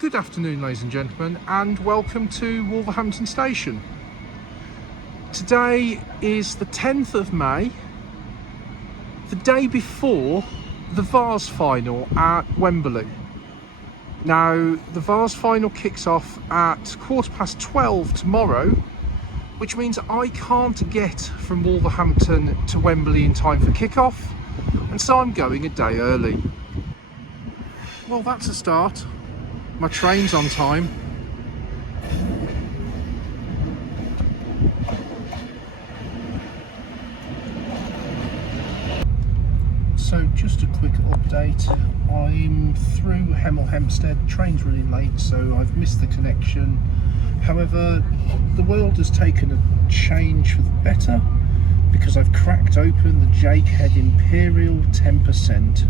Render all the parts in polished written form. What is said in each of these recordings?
Good afternoon, ladies and gentlemen, and welcome to Wolverhampton Station. Today is the 10th of May, the day before the VASE final at Wembley. Now, the VASE final kicks off at 12:15 tomorrow, which means I can't get from Wolverhampton to Wembley in time for kick-off, and so I'm going a day early. Well, that's a start. My train's on time. So just a quick update. I'm through Hemel Hempstead. Train's running late, so I've missed the connection. However, the world has taken a change for the better because I've cracked open the Jakehead Imperial 10%.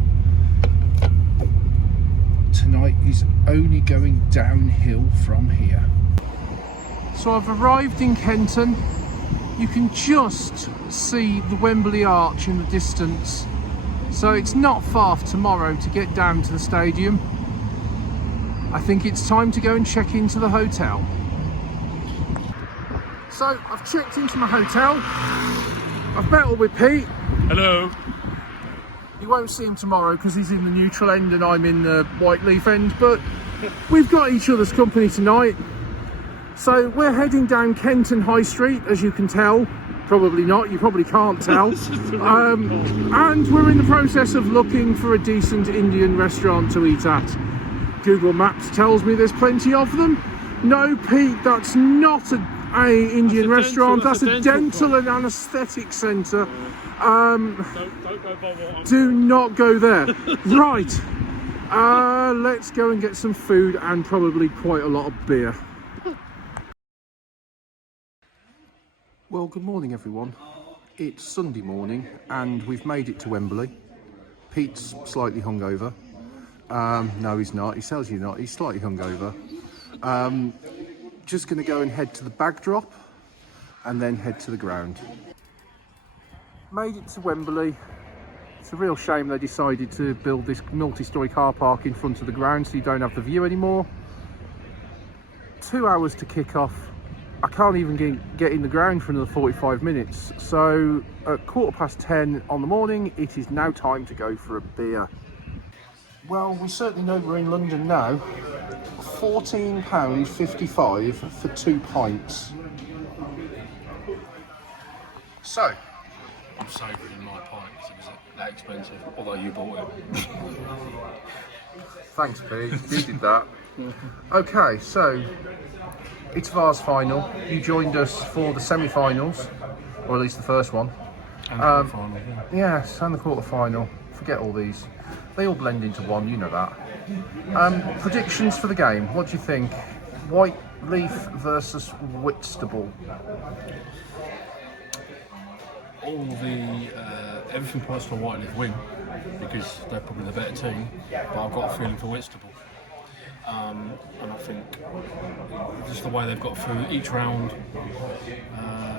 Tonight is only going downhill from here. So I've arrived in Kenton. You can just see the Wembley Arch in the distance. So it's not far tomorrow to get down to the stadium. I think it's time to go and check into the hotel. So I've checked into my hotel. I've met up with Pete. Hello. You won't see him tomorrow because he's in the neutral end and I'm in the Whyteleafe end, but we've got each other's company tonight. So we're heading down Kenton High Street, as you can tell. Probably not, you probably can't tell. And we're in the process of looking for a decent Indian restaurant to eat at. Google Maps tells me there's plenty of them. No, Pete, that's not an Indian restaurant, that's a dental and anaesthetic centre. Don't go bother. Do not go there. Right, let's go and get some food and probably quite a lot of beer. Well, good morning everyone. It's Sunday morning and we've made it to Wembley. Pete's slightly hungover. No, he's not. He tells you not. He's slightly hungover. Just going to go and head to the bag drop and then head to the ground. Made it to Wembley. It's a real shame they decided to build this multi-storey car park in front of the ground so you don't have the view anymore. 2 hours to kick off. I can't even get in the ground for another 45 minutes. So at 10:15 on the morning, it is now time to go for a beer. Well, we certainly know we're in London now. £14.55 for 2 pints. So, I'm savouring my pint because it was that expensive, although you bought it. thanks Pete, you did that. Okay, so it's VASE final. You joined us for the semi-finals, or at least the first one. And the final, yeah. Yes, and the quarter-final. Forget all these. They all blend into one, you know that. Predictions for the game, what do you think? Whyteleafe versus Whitstable. Everything points to Whyteleafe win because they're probably the better team, but I've got a feeling for Whitstable. And I think just the way they've got through each round,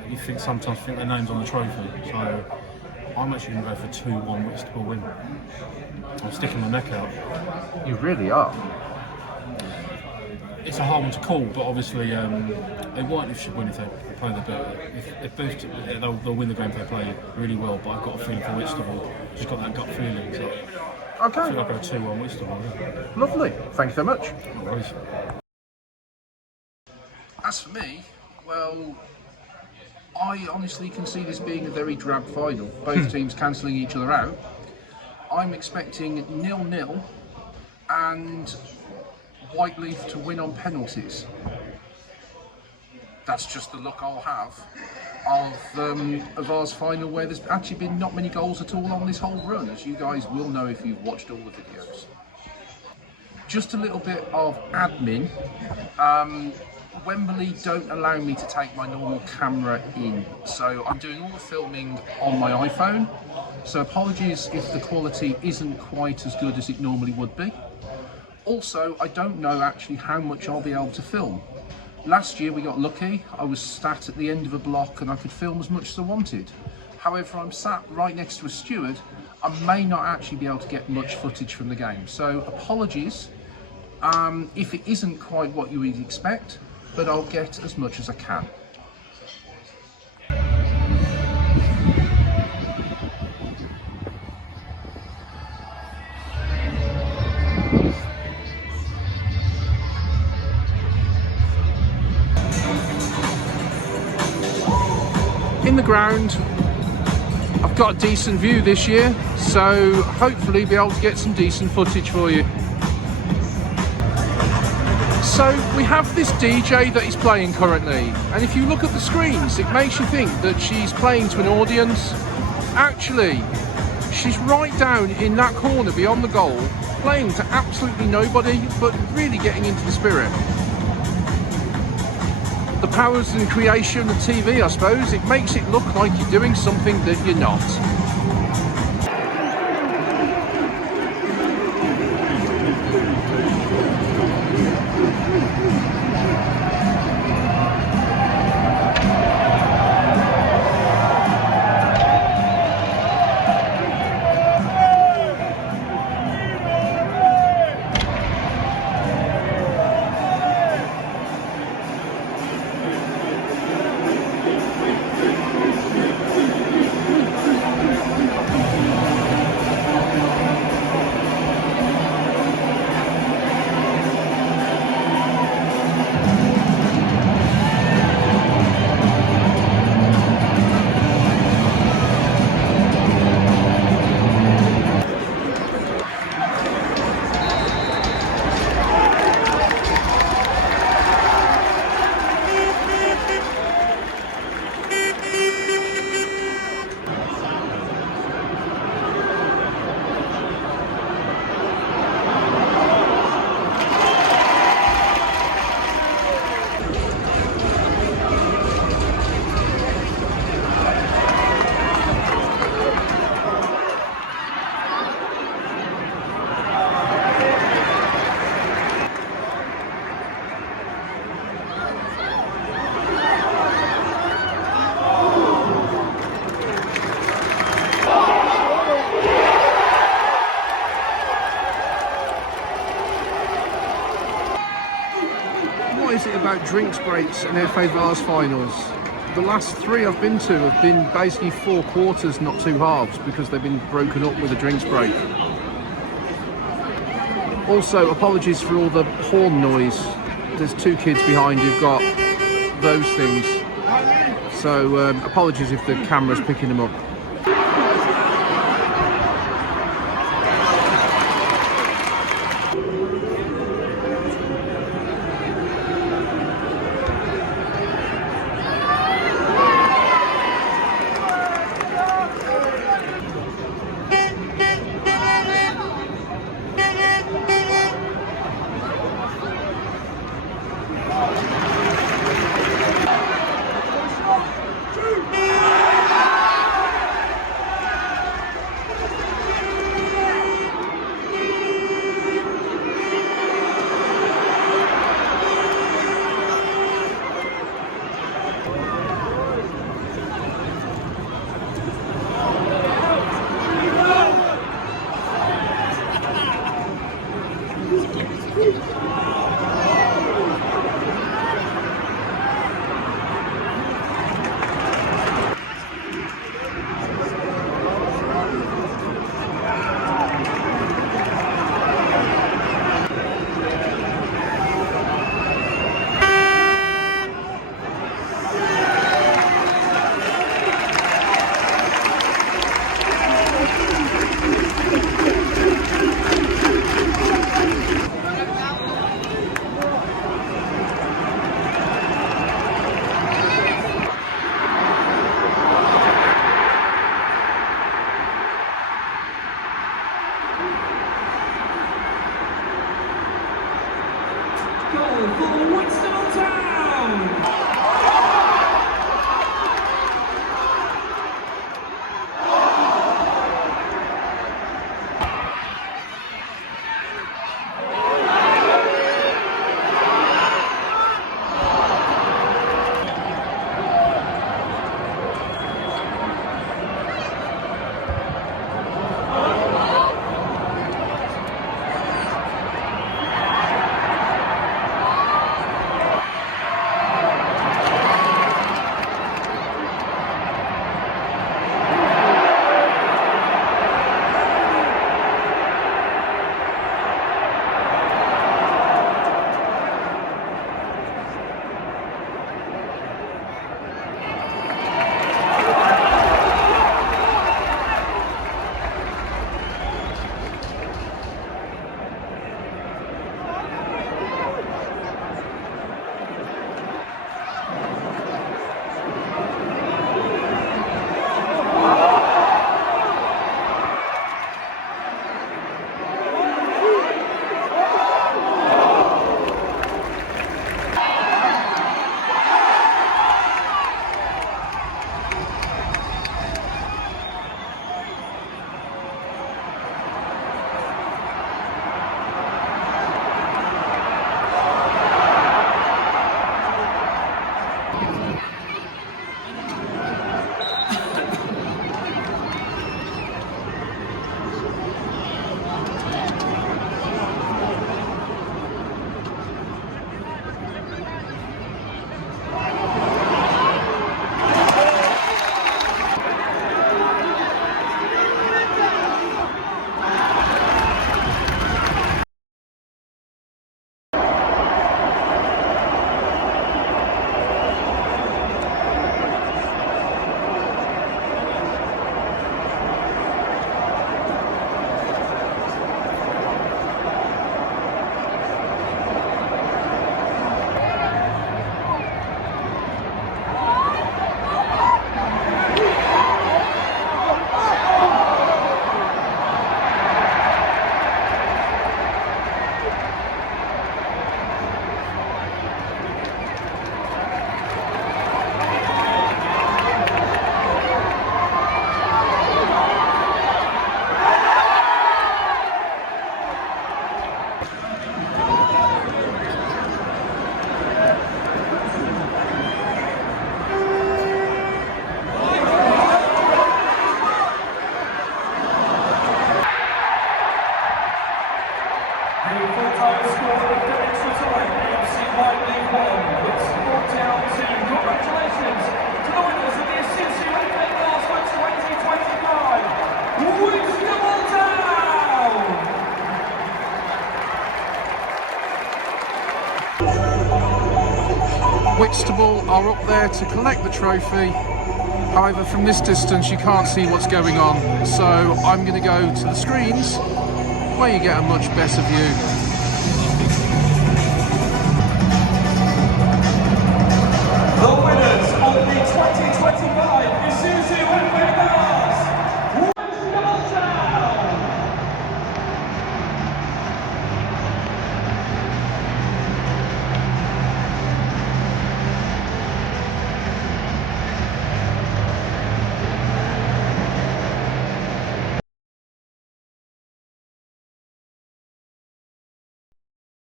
you sometimes think their name's on the trophy. So I'm actually going to go for 2-1 Whitstable win. I'm sticking my neck out. You really are. It's a hard one to call, but obviously Whyteleafe should win if they play the better. If Booth, they'll win the game if they play really well, but I've got a feeling for Whitstable. Just got that gut feeling. So I Okay, think I'll go 2-1 Whitstable. Yeah. lovely. Thank you so much. No worries. As for me, well, I honestly can see this being a very drab final. Both teams cancelling each other out. I'm expecting 0-0 and Whyteleafe to win on penalties. That's just the luck I'll have of a VASE final where there's actually been not many goals at all on this whole run, as you guys will know if you've watched all the videos. Just a little bit of admin. Wembley don't allow me to take my normal camera in, so I'm doing all the filming on my iPhone, so apologies if the quality isn't quite as good as it normally would be. Also, I don't know actually how much I'll be able to film. Last year we got lucky. I was sat at the end of a block and I could film as much as I wanted. However, I'm sat right next to a steward. I may not actually be able to get much footage from the game. So apologies If it isn't quite what you would expect, but I'll get as much as I can. In the ground, I've got a decent view this year, so hopefully be able to get some decent footage for you. So we have this DJ that is playing currently, and if you look at the screens, it makes you think that she's playing to an audience. Actually, she's right down in that corner beyond the goal, playing to absolutely nobody, but really getting into the spirit. The powers and creation of TV, I suppose. It makes it look like you're doing something that you're not. What is it about drinks breaks and FA VASE finals? The last three I've been to have been basically 4 quarters, not 2 halves, because they've been broken up with a drinks break. Also, apologies for all the horn noise. There's 2 kids behind who've got those things. So apologies if the camera's picking them up. Goal for Whitstable Town! Whitstable are up there to collect the trophy. However, from this distance you can't see what's going on, so I'm going to go to the screens where you get a much better view.